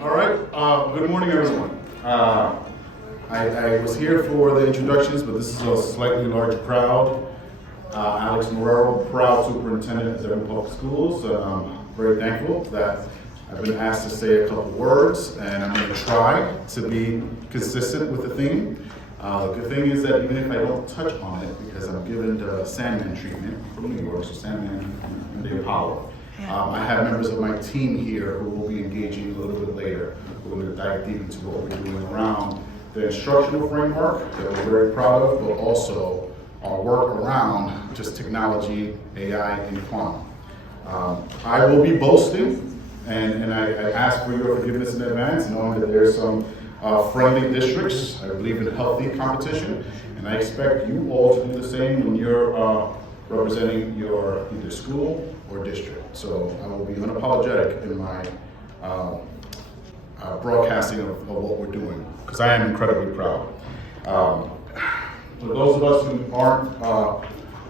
All right, good morning, everyone. I was here for the introductions, but this is a slightly larger crowd. Alex Marrero, proud superintendent at Devon Public Schools. I'm very thankful that I've been asked to say a couple words, and I'm going to try to be consistent with the theme. The good thing is that even if I don't touch on it, because I'm given the Sandman treatment from New York, so Sandman and the Apollo. I have members of my team here who will be engaging a little bit later. We're going to dive deep into what we're doing around the instructional framework that we're very proud of, but also our work around just technology, AI, and quantum. I will be boasting, and I ask for your forgiveness in advance, knowing that there's some friendly districts. I believe in healthy competition, and I expect you all to do the same when you're representing your either school or district. So I will be unapologetic in my broadcasting of what we're doing, because I am incredibly proud. For those of us who aren't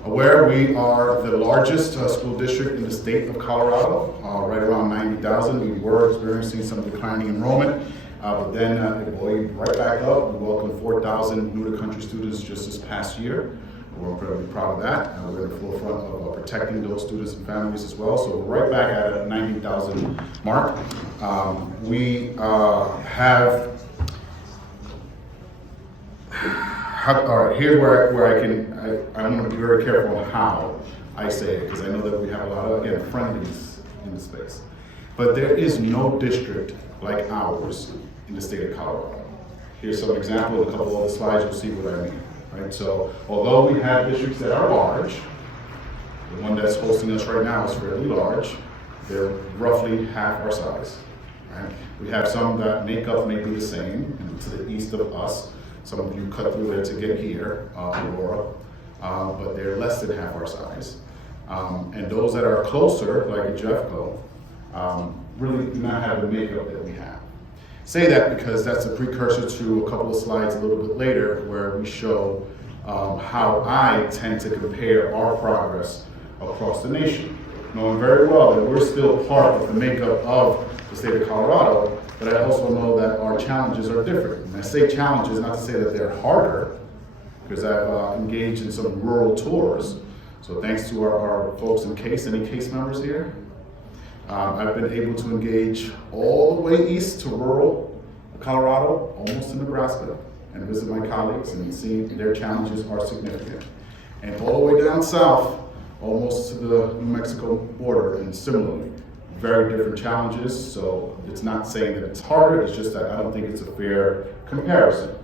aware, we are the largest school district in the state of Colorado, right around 90,000. We were experiencing some declining enrollment, but then it buoyed right back up. We welcomed 4,000 new to country students just this past year. We're incredibly proud of that. We're in the forefront of protecting those students and families as well. So we're right back at a 90,000 mark. We have, all right, here's where I'm going to be very careful on how I say it, because I know that we have a lot of, again, friendlies in the space. But there is no district like ours in the state of Colorado. Here's some example, in a couple of the slides, you'll see what I mean. Right, so although we have districts that are large, the one that's hosting us right now is fairly large. They're roughly half our size. Right? We have some that make up maybe the same, and to the east of us. Some of you cut through there to get here, Aurora, but they're less than half our size. And those that are closer, like Jeffco, really do not have the makeup that we have. Say that because that's a precursor to a couple of slides a little bit later where we show how I tend to compare our progress across the nation. Knowing very well that we're still part of the makeup of the state of Colorado, but I also know that our challenges are different. And I say challenges not to say that they're harder, because I've engaged in some rural tours. So thanks to our folks in CASE, any CASE members here? I've been able to engage all the way east to rural Colorado, almost to Nebraska, and visit my colleagues and see their challenges are significant. And all the way down south, almost to the New Mexico border, and similarly, very different challenges. So it's not saying that it's harder, it's just that I don't think it's a fair comparison.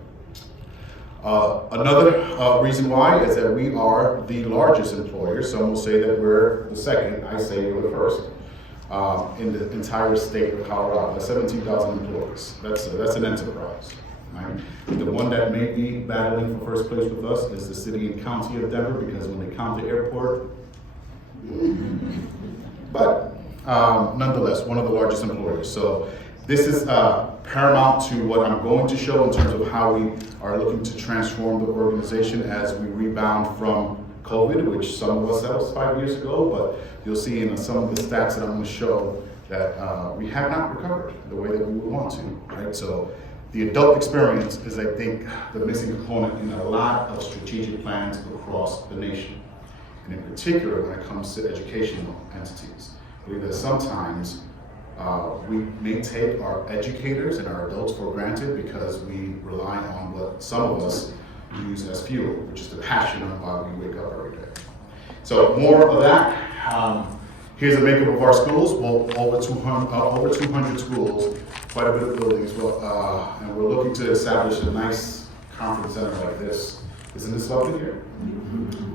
Another reason why is that we are the largest employer. Some will say that we're the second, I say we're the first. In the entire state of Colorado. That's 17,000 employees. That's an enterprise. Right? The one that may be battling for first place with us is the city and county of Denver, because when they count the airport, but nonetheless, one of the largest employers. So this is paramount to what I'm going to show in terms of how we are looking to transform the organization as we rebound from COVID, which some of us, that was 5 years ago, but you'll see in some of the stats that I'm going to show that we have not recovered the way that we would want to, right? So the adult experience is, I think, the missing component in a lot of strategic plans across the nation. And in particular, when it comes to educational entities, I believe that sometimes we may take our educators and our adults for granted because we rely on what some of us use as fuel, which is the passion of why we wake up every day. So more of that. Here's the makeup of our schools. Well, over 200 schools, quite a bit of buildings. Well, and we're looking to establish a nice conference center like this. Isn't this lovely here?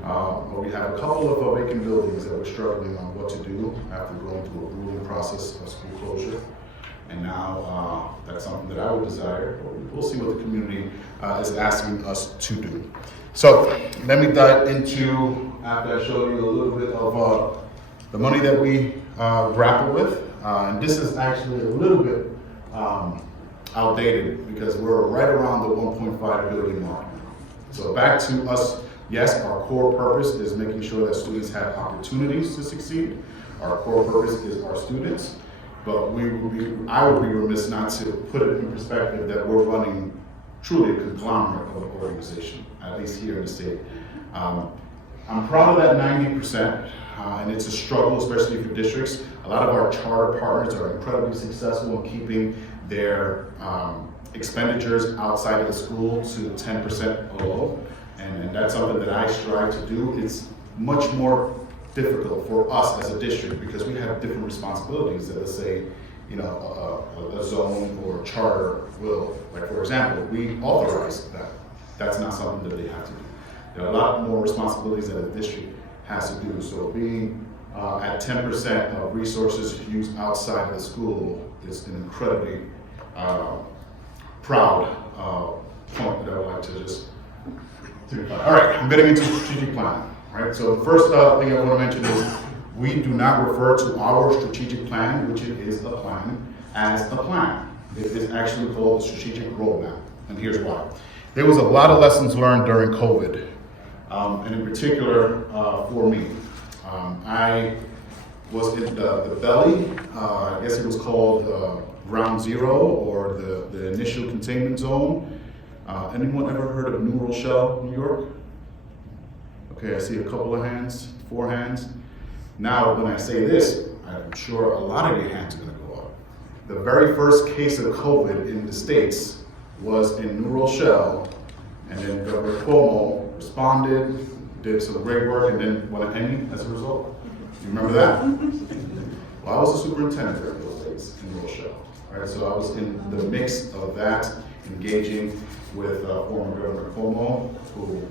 But we have a couple of vacant buildings that we're struggling on what to do after going through a grueling process of school closure. And now that's something that I would desire. We'll see what the community is asking us to do. So let me dive into, after I show you a little bit of the money that we grapple with. And this is actually a little bit outdated because we're right around the 1.5 billion mark. So back to us, yes, our core purpose is making sure that students have opportunities to succeed. Our core purpose is our students. but I would be remiss not to put it in perspective that we're running truly a conglomerate of an organization, at least here in the state. I'm proud of that 90%, and it's a struggle, especially for districts. A lot of our charter partners are incredibly successful in keeping their expenditures outside of the school to 10% below, and that's something that I strive to do. It's much more difficult for us as a district because we have different responsibilities that, let's say, a zone or a charter will. Like, for example, we authorize that. That's not something that they have to do. There are a lot more responsibilities that a district has to do. So being at 10% of resources used outside of the school is an incredibly proud point that I would like to just all right, I'm getting into strategic plan. Right. So the first thing I want to mention is we do not refer to our strategic plan, which it is a plan, as a plan. It is actually called the strategic roadmap, and here's why. There was a lot of lessons learned during COVID, and in particular for me. I was in the belly, I guess it was called ground zero or the initial containment zone. Anyone ever heard of New Rochelle, New York? Okay, I see a couple of hands, 4 hands. Now, when I say this, I'm sure a lot of your hands are gonna go up. The very first case of COVID in the States was in New Rochelle, and then Governor Cuomo responded, did some great work, and then went ending as a result. Do you remember that? Well, I was a superintendent during those days in New Rochelle. Right, so I was in the mix of that, engaging with former Governor Cuomo, who,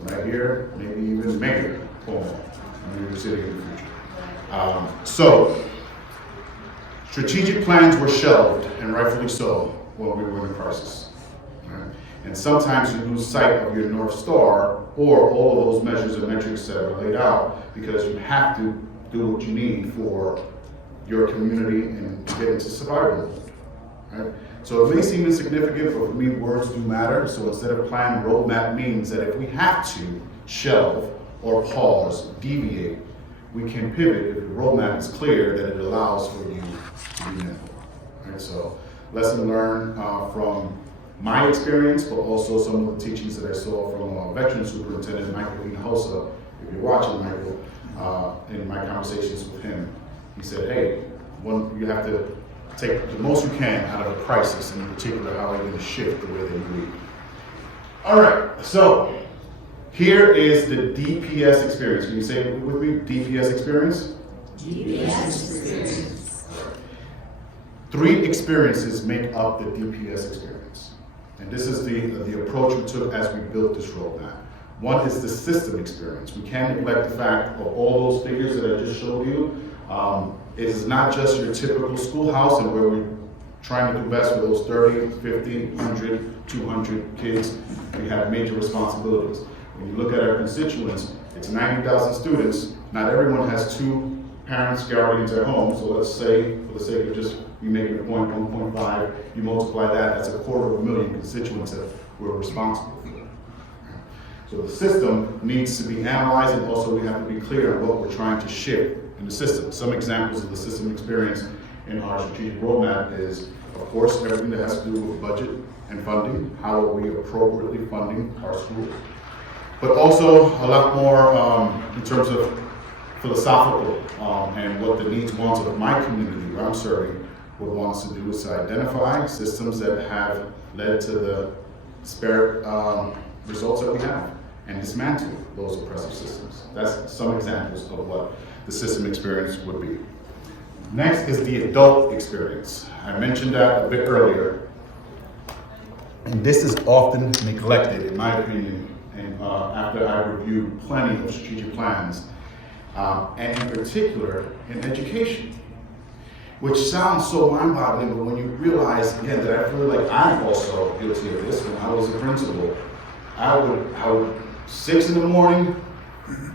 when I hear, maybe even Mayor Cuomo in New York City in the future. So, strategic plans were shelved, and rightfully so, when we were in a crisis. Right? And sometimes you lose sight of your North Star, or all of those measures and metrics that are laid out, because you have to do what you need for your community and get into survival mode. Right? So it may seem insignificant, but for me, words do matter. So instead of plan, roadmap means that if we have to shelve or pause, deviate, we can pivot if the roadmap is clear that it allows for you to be nimble. Right? So lesson learned from my experience, but also some of the teachings that I saw from veteran superintendent Michael Hinojosa. If you're watching, Michael, in my conversations with him, he said, hey, you have to take the most you can out of a crisis, and in particular, how are you going to shift the way that you lead. All right, so here is the DPS experience. Can you say it with me? DPS experience? DPS experience. 3 experiences make up the DPS experience. And this is the approach we took as we built this roadmap. One is the system experience. We can't neglect the fact of all those figures that I just showed you. It is not just your typical schoolhouse and where we're trying to do best with those 30, 50, 100, 200 kids. We have major responsibilities. When you look at our constituents, it's 90,000 students. Not everyone has 2 parents, guardians at home. So let's say, for the sake of just you making a point, 1.5, you multiply that, that's 250,000 constituents that we're responsible for. So the system needs to be analyzed, and also we have to be clear on what we're trying to shift in the system. Some examples of the system experience in our strategic roadmap is, of course, everything that has to do with budget and funding. How are we appropriately funding our schools? But also a lot more in terms of philosophical and what the needs, wants of my community where I'm serving would want us to do is to identify systems that have led to the disparate results that we have and dismantle those oppressive systems. That's some examples of what the system experience would be. Next is the adult experience. I mentioned that a bit earlier. And this is often neglected, in my opinion, and after I reviewed plenty of strategic plans, and in particular in education, which sounds so mind-boggling, but when you realize, again, that I feel like I'm also guilty of this. When I was a principal, I would 6 in the morning,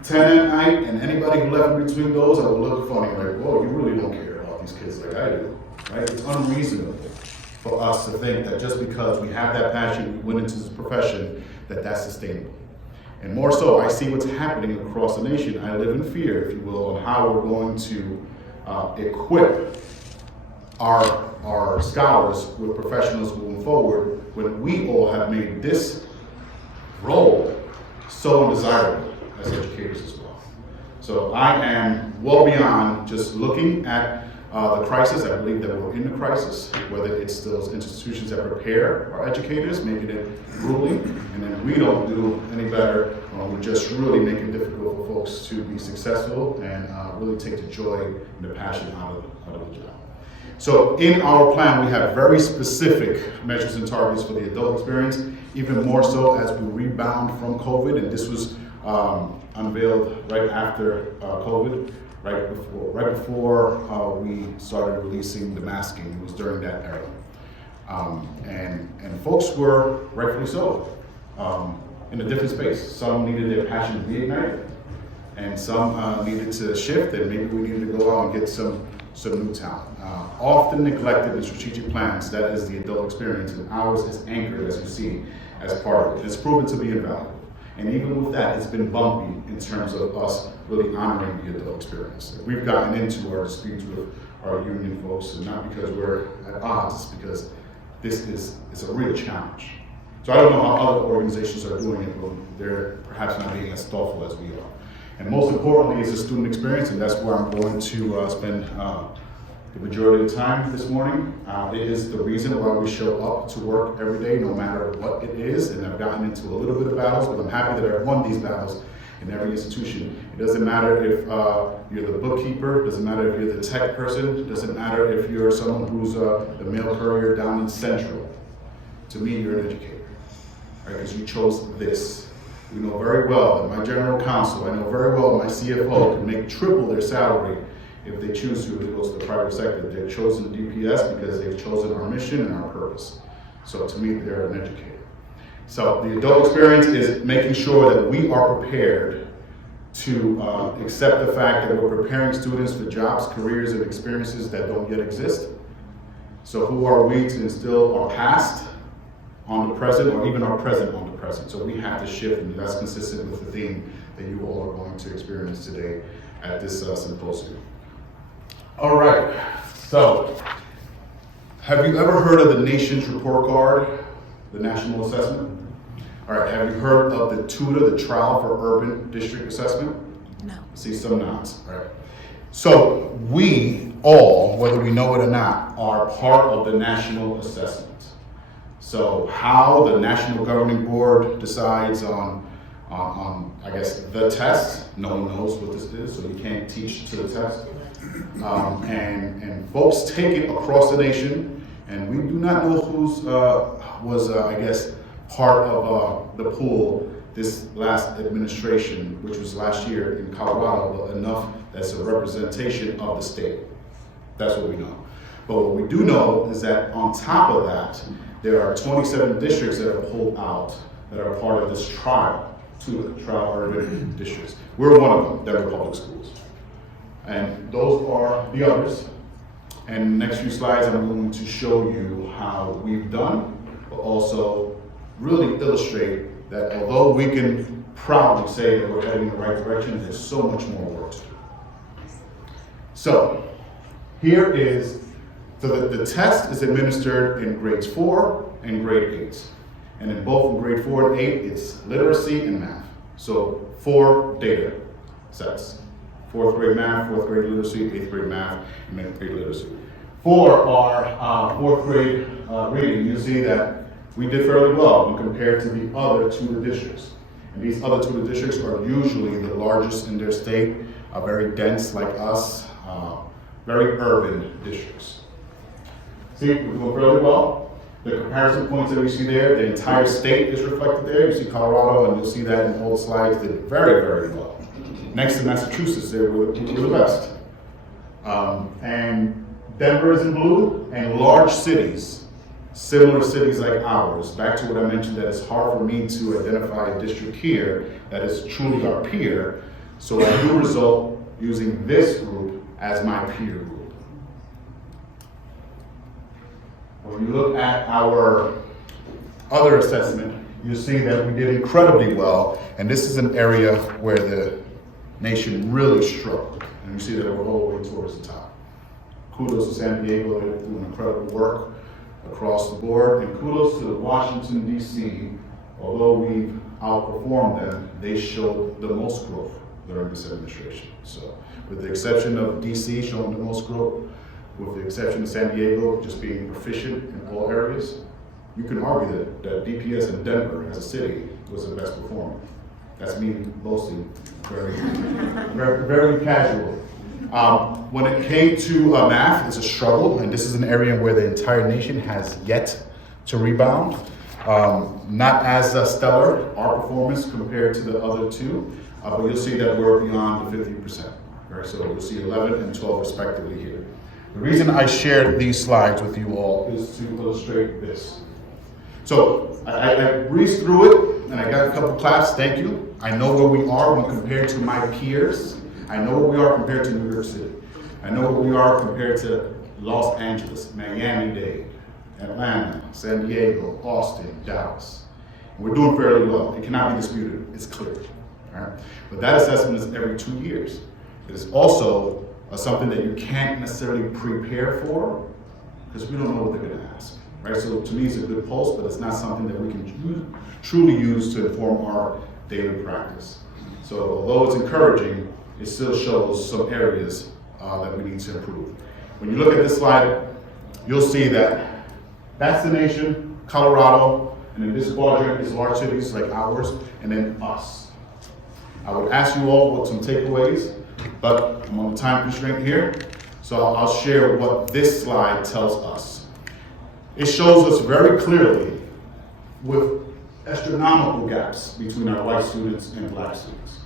10 at night, and anybody who left in between those, I would look funny, like, whoa, you really don't care about these kids like I do, right? It's unreasonable for us to think that just because we have that passion, we went into this profession, that that's sustainable. And more so, I see what's happening across the nation. I live in fear, if you will, on how we're going to equip our scholars with professionals moving forward when we all have made this role so undesirable as educators as well. So I am well beyond just looking at the crisis. I believe that we're in the crisis, whether it's those institutions that prepare our educators, making it grueling, and then we don't do any better, we just really make it difficult for folks to be successful and really take the joy and the passion out of the job. So in our plan, we have very specific measures and targets for the adult experience, even more so as we rebound from COVID, and this was unveiled right after COVID, right before we started releasing the masking. It was during that era. And folks were, rightfully so, in a different space. Some needed their passion to reignite, and some needed to shift, and maybe we needed to go out and get some new talent. Often neglected in strategic plans, that is the adult experience, and ours is anchored, as you see, as part of it. It's proven to be invaluable. And even with that, it's been bumpy in terms of us really honoring the adult experience. We've gotten into our disputes with our union folks, and not because we're at odds, it's because it's a real challenge. So I don't know how other organizations are doing it, but they're perhaps not being as thoughtful as we are. And most importantly is the student experience, and that's where I'm going to spend the majority of the time this morning. It is the reason why we show up to work every day, no matter what it is. And I've gotten into a little bit of battles, but I'm happy that I've won these battles in every institution. It doesn't matter if you're the bookkeeper, it doesn't matter if you're the tech person, it doesn't matter if you're someone who's the mail courier down in Central. To me, you're an educator, right? Because you chose this. We know very well that my general counsel, I know very well my CFO can make triple their salary if they choose to go to the private sector. They've chosen DPS because they've chosen our mission and our purpose. So to me, they're an educator. So the adult experience is making sure that we are prepared to accept the fact that we're preparing students for jobs, careers, and experiences that don't yet exist. So who are we to instill our past on the present, or even our present on the present? So we have to shift, and that's consistent with the theme that you all are going to experience today at this symposium. All right, so have you ever heard of the nation's report card, the national assessment? All right, have you heard of the TUDA, the Trial for Urban District Assessment? No. I see some nods, all right. So we all, whether we know it or not, are part of the national assessment. So how the National Governing Board decides on I guess, the test, no one knows what this is, so you can't teach to the test. And folks take it across the nation, and we do not know who's was I guess, part of the pool this last administration, which was last year in Colorado, but enough that's a representation of the state. That's what we know. But what we do know is that on top of that, there are 27 districts that are pulled out that are part of this trial urban districts. We're one of them, Denver Public Schools. And those are the others. And the next few slides, I'm going to show you how we've done, but also really illustrate that although we can proudly say that we're heading in the right direction, there's so much more work to do. So here is, the test is administered in grades 4 and grade 8. And in both in grade 4 and 8, it's literacy and math. So 4 data sets. 4th grade math, 4th grade literacy, 8th grade math, and 9th grade literacy. For our 4th grade reading, you see that we did fairly well when compared to the other TUDA districts. And these other TUDA districts are usually the largest in their state, very dense like us, very urban districts. See, we're doing fairly well. The comparison points that we see there, the entire state is reflected there. You see Colorado, and you'll see that in all the slides, did very, very well. Next to Massachusetts, they were the best. And Denver is in blue, and large cities, similar cities like ours, back to what I mentioned, that it's hard for me to identify a district here that is truly our peer. So I do result using this group as my peer group. When you look at our other assessment, you see that we did incredibly well, and this is an area where the nation really struggled, and you see that we're all the way towards the top. kudos to San Diego, they're doing incredible work across the board, and kudos to Washington, D.C. Although we've outperformed them, they showed the most growth during this administration. So with the exception of D.C. showing the most growth, with the exception of San Diego just being proficient in all areas, you can argue that DPS in Denver as a city was the best performer. That's me mostly very casual. When it came to math, it's a struggle, and this is an area where the entire nation has yet to rebound. Not as stellar, our performance compared to the other two, but you'll see that we're beyond the 50%. Right? So you'll see 11 and 12 respectively here. The reason I shared these slides with you all is to illustrate this. So I breezed through it, and I got a couple claps, thank you. I know where we are when compared to my peers. I know where we are compared to New York City. I know where we are compared to Los Angeles, Miami-Dade, Atlanta, San Diego, Austin, Dallas. We're doing fairly well. It cannot be disputed. It's clear. All right? But that assessment is every 2 years. It is also something that you can't necessarily prepare for because we don't know what they're going to ask. Right? So to me, it's a good pulse, but it's not something that we can truly use to inform our daily practice. So although it's encouraging, it still shows some areas that we need to improve. When you look at this slide, you'll see that that's the nation, Colorado, and then this quadrant is large cities like ours, and then us. I would ask you all what some takeaways, but I'm on a time constraint here, so I'll share what this slide tells us. It shows us very clearly with astronomical gaps between our white students and black students.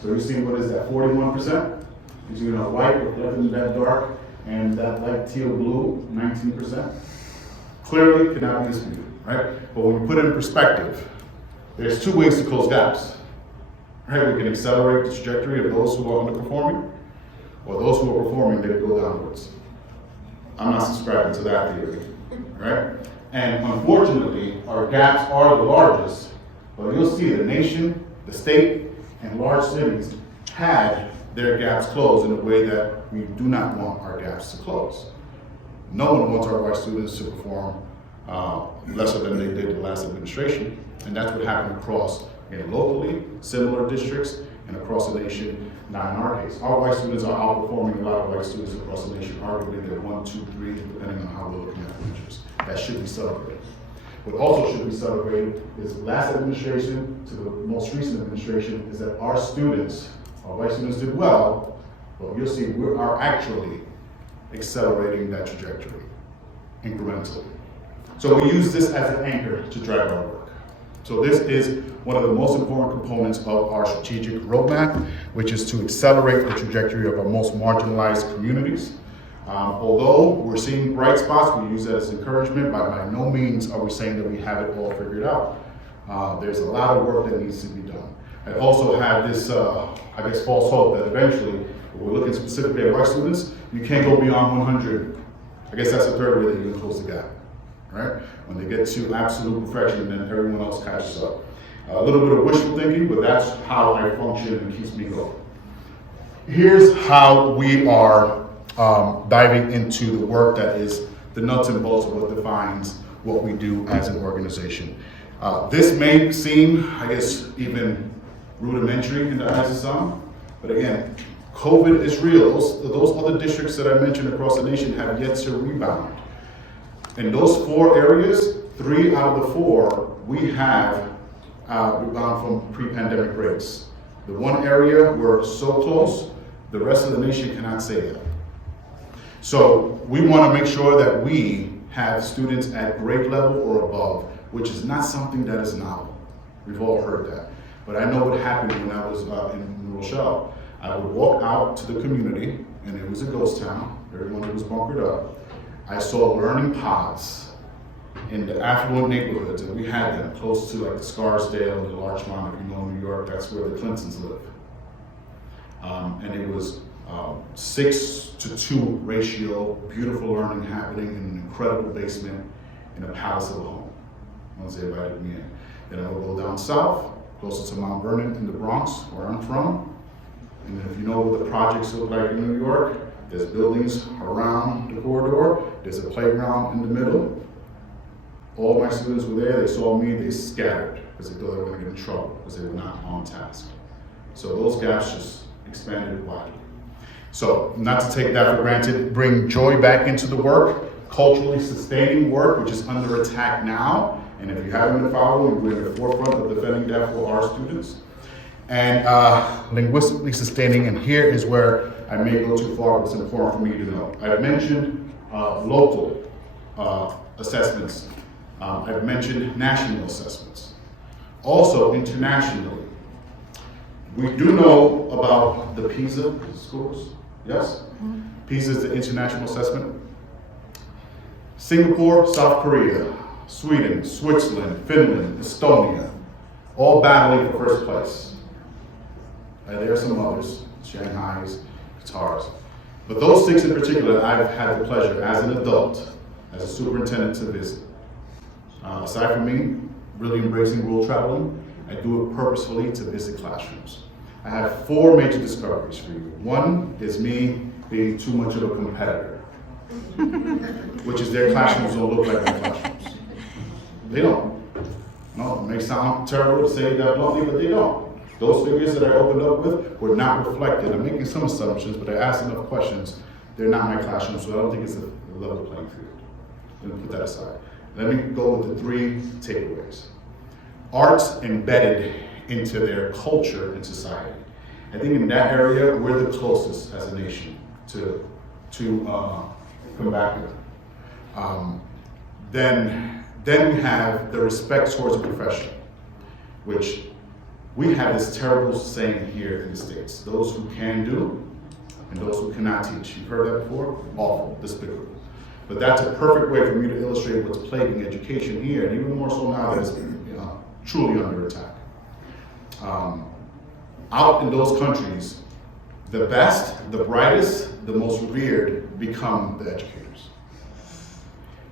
So you see, what is that, 41%? Between our white, reflecting that dark, and that light teal blue, 19%. Clearly cannot be disputed, right? But when we put it in perspective, there's two ways to close gaps. Right? We can accelerate the trajectory of those who are underperforming, or those who are performing, they go downwards. I'm not subscribing to that theory, right? And unfortunately, our gaps are the largest, but you'll see the nation, the state, and large cities had their gaps closed in a way that we do not want our gaps to close. No one wants our white students to perform lesser than they did the last administration, and that's what happened across locally, similar districts, and across the nation. Not in our case. Our white students are outperforming a lot of white students across the nation. Arguably, they're 1, 2, 3, depending on how we're looking at the measures. That should be celebrated. What also should be celebrated is last administration to the most recent administration is that our students, our white students did well, but you'll see we are actually accelerating that trajectory incrementally. So we use this as an anchor to drive our work. So this is one of the most important components of our strategic roadmap, which is to accelerate the trajectory of our most marginalized communities. Although we're seeing bright spots, we use that as encouragement, but by no means are we saying that we have it all figured out. There's a lot of work that needs to be done. I also have this, false hope that eventually, if we're looking specifically at white students, you can't go beyond 100. I guess that's the third way that you can close the gap, right? When they get to absolute perfection, then everyone else catches up. A little bit of wishful thinking, but that's how I function and keeps me going. Here's how we are diving into the work that is the nuts and bolts of what defines what we do as an organization. This may seem, I guess, even rudimentary in the eyes of some, but again, COVID is real. Those other districts that I mentioned across the nation have yet to rebound. In those 4 areas, 3 out of the 4, we have rebound from pre-pandemic rates. The one area we're so close, the rest of the nation cannot say that. So we want to make sure that we have students at grade level or above, which is not something that is novel. We've all heard that. But I know what happened when I was in New Rochelle. I would walk out to the community, and it was a ghost town. Everyone was bunkered up. I saw learning pods in the affluent neighborhoods, and we had them close to like the Scarsdale and the Larchmont. If you know New York, that's where the Clintons live. And it was 6-to-2 ratio, beautiful learning happening in an incredible basement in a palace of a home. Once they invited me in. Then I would go down south, closer to Mount Vernon in the Bronx, where I'm from. And if you know what the projects look like in New York, There's buildings around the corridor. There's a playground in the middle. All my students were there. They saw me. They scattered because they thought they were going to get in trouble because they were not on task. So those gaps just expanded widely. So not to take that for granted, bring joy back into the work, culturally sustaining work, which is under attack now. And if you haven't been following, we're in the forefront of defending that for our students. And linguistically sustaining, and here is where I may go too far, but it's important for me to know. I've mentioned local assessments. I've mentioned national assessments. Also internationally, we do know about the PISA scores, yes? PISA is the international assessment. Singapore, South Korea, Sweden, Switzerland, Finland, Estonia, all battling for first place. There are some others, Shanghai's, Qatar's. But those 6 in particular, I've had the pleasure as an adult, as a superintendent to visit. Aside from me really embracing world traveling, I do it purposefully to visit classrooms. I have 4 major discoveries for you. One is me being too much of a competitor, which is their classrooms don't look like my classrooms. They don't. No, it may sound terrible to say that bluntly, but they don't. Those figures that I opened up with were not reflected. I'm making some assumptions, but I asked enough questions. They're not my classroom, so I don't think it's a level playing field. Let me put that aside. Let me go with the 3 takeaways. Arts embedded into their culture and society. I think in that area, we're the closest as a nation to combat it. Then we have the respect towards the profession, which we have this terrible saying here in the States: those who can do and those who cannot teach. You've heard that before? Awful, despicable. But that's a perfect way for me to illustrate what's plaguing education here, and even more so now that it's truly under attack. Out in those countries, the best, the brightest, the most revered become the educators.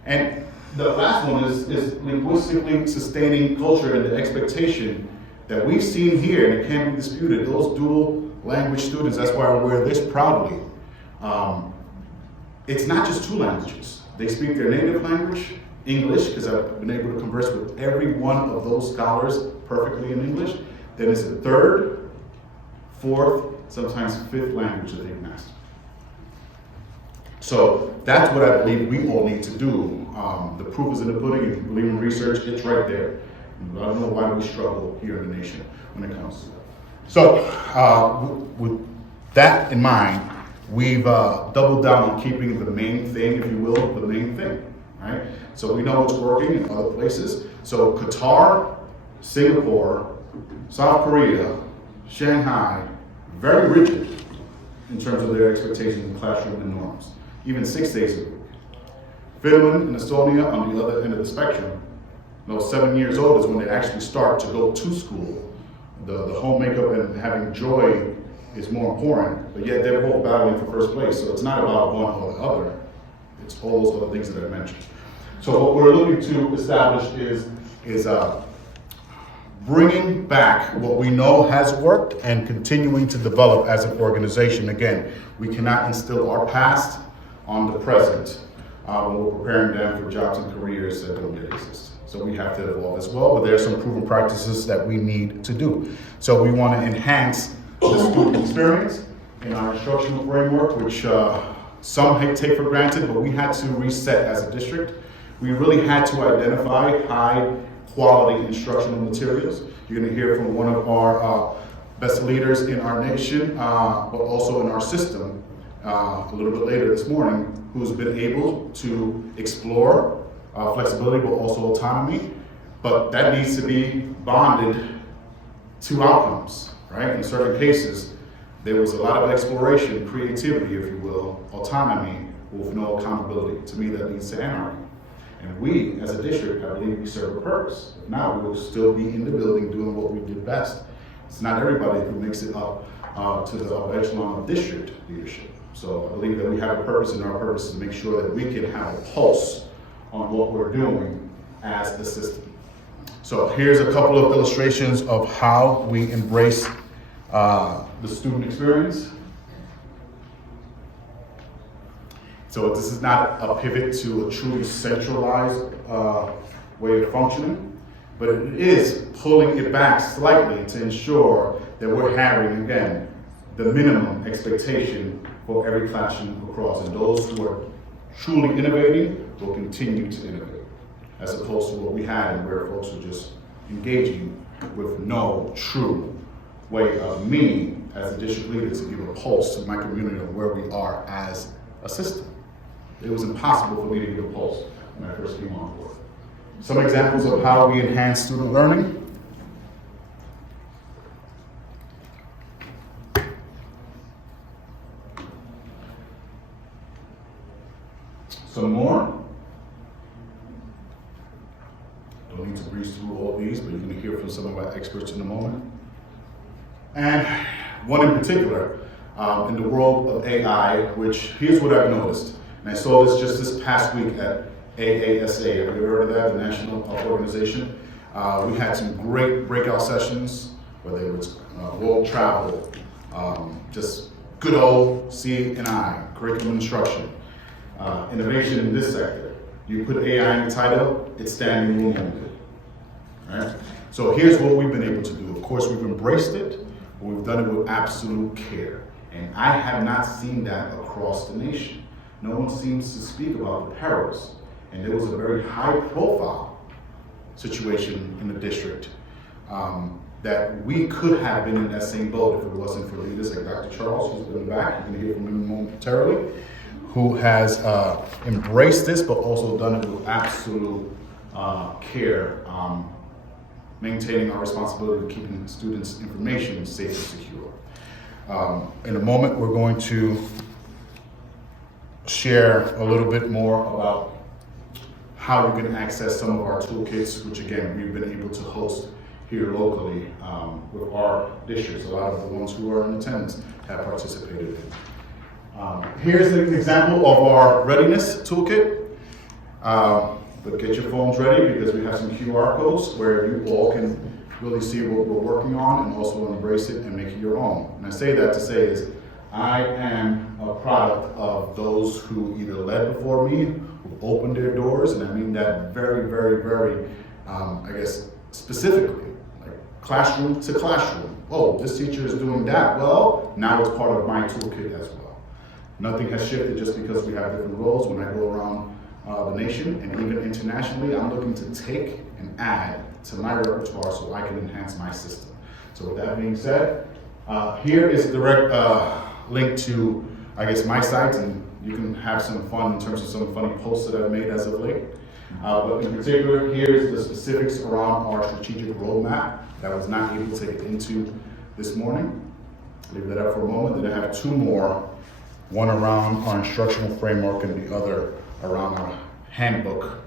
And the last one is linguistically sustaining culture and the expectation that we've seen here, and it can't be disputed. Those dual language students, that's why I wear this proudly. It's not just 2 languages. They speak their native language, English, because I've been able to converse with every one of those scholars perfectly in English. Then it's a 3rd, 4th, sometimes 5th language that they've mastered. So that's what I believe we all need to do. The proof is in the pudding. If you believe in research, it's right there. I don't know why we struggle here in the nation when it comes to that. So with that in mind, we've doubled down on keeping the main thing, if you will, the main thing, right? So we know it's working in other places. So Qatar, Singapore, South Korea, Shanghai, very rigid in terms of their expectations in classroom and norms, even 6 days a week. Finland and Estonia on the other end of the spectrum, 7 years old is when they actually start to go to school. The home makeup and having joy is more important, but yet they're both battling for first place. So it's not about one or the other. It's all those other things that I mentioned. So what we're looking to establish is bringing back what we know has worked and continuing to develop as an organization. Again, we cannot instill our past on the present when we're preparing them for jobs and careers that don't yet exist. So we have to evolve as well, but there are some proven practices that we need to do. So we want to enhance the student experience in our instructional framework, which some take for granted, but we had to reset as a district. We really had to identify high quality instructional materials. You're going to hear from one of our best leaders in our nation, but also in our system a little bit later this morning, who's been able to explore flexibility, but also autonomy. But that needs to be bonded to outcomes, right? In certain cases, there was a lot of exploration, creativity, if you will, autonomy with no accountability. To me, that leads to anarchy. And we, as a district, I believe we serve a purpose. Now we will still be in the building doing what we did best. It's not everybody who makes it up to the upper echelon of district leadership. So I believe that we have a purpose, and our purpose is to make sure that we can have a pulse on what we're doing as the system. So here's a couple of illustrations of how we embrace the student experience. So this is not a pivot to a truly centralized way of functioning, but it is pulling it back slightly to ensure that we're having, again, the minimum expectation for every classroom across. And those who are truly innovating will continue to innovate, as opposed to what we had and where folks are just engaging with no true way of me as a district leader to give a pulse to my community of where we are as a system. It was impossible for me to give a pulse when I first came on board. Some examples of how we enhance student learning. Some more. Don't need to breeze through all these, but you're going to hear from some of our experts in a moment. And one in particular, in the world of AI, which here's what I've noticed. And I saw this just this past week at AASA. Have you heard of that, the national organization? We had some great breakout sessions, whether it was world travel, just good old C&I, curriculum instruction, innovation in this sector. You put AI in the title, it's standing room only. Right? So here's what we've been able to do. Of course, we've embraced it, but we've done it with absolute care. And I have not seen that across the nation. No one seems to speak about the perils. And there was a very high profile situation in the district that we could have been in that same boat if it wasn't for leaders like Dr. Charles, who's in the back, you're gonna hear from him momentarily, who has embraced this, but also done it with absolute care, maintaining our responsibility of keeping students' information safe and secure. In a moment, we're going to share a little bit more about how you can access some of our toolkits, which again, we've been able to host here locally with our districts. A lot of the ones who are in attendance have participated in. Here's an example of our readiness toolkit. But get your phones ready because we have some QR codes where you all can really see what we're working on and also embrace it and make it your own. And I say that to say is, I am a product of those who either led before me, who opened their doors, and I mean that very, very, very, I guess, specifically, like classroom to classroom. Oh, this teacher is doing that. Well, now it's part of my toolkit as well. Nothing has shifted just because we have different roles. When I go around the nation and even internationally, I'm looking to take and add to my repertoire so I can enhance my system. So with that being said, here is a direct link to, I guess, my site, and you can have some fun in terms of some funny posts that I've made as of late. But in particular, here's the specifics around our strategic roadmap that I was not able to get into this morning. Leave that up for a moment. Then I have two more, one around our instructional framework and the other around our handbook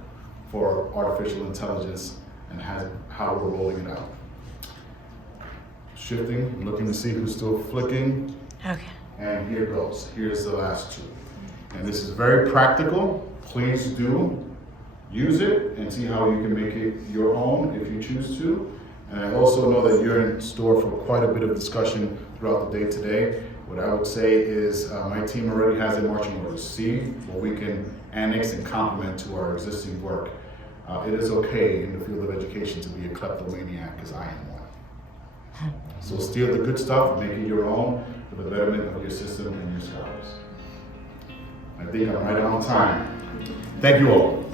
for artificial intelligence and how we're rolling it out. Shifting, looking to see who's still flicking. Okay. And here goes. Here's the last two. And this is very practical. Please do use it and see how you can make it your own if you choose to. And I also know that you're in store for quite a bit of discussion throughout the day today. What I would say is my team already has their marching orders. See what we can annex and complement to our existing work. It is okay in the field of education to be a kleptomaniac, because I am one. So steal the good stuff, make it your own for the betterment of your system and your scholars. I think I'm right on time. Thank you all.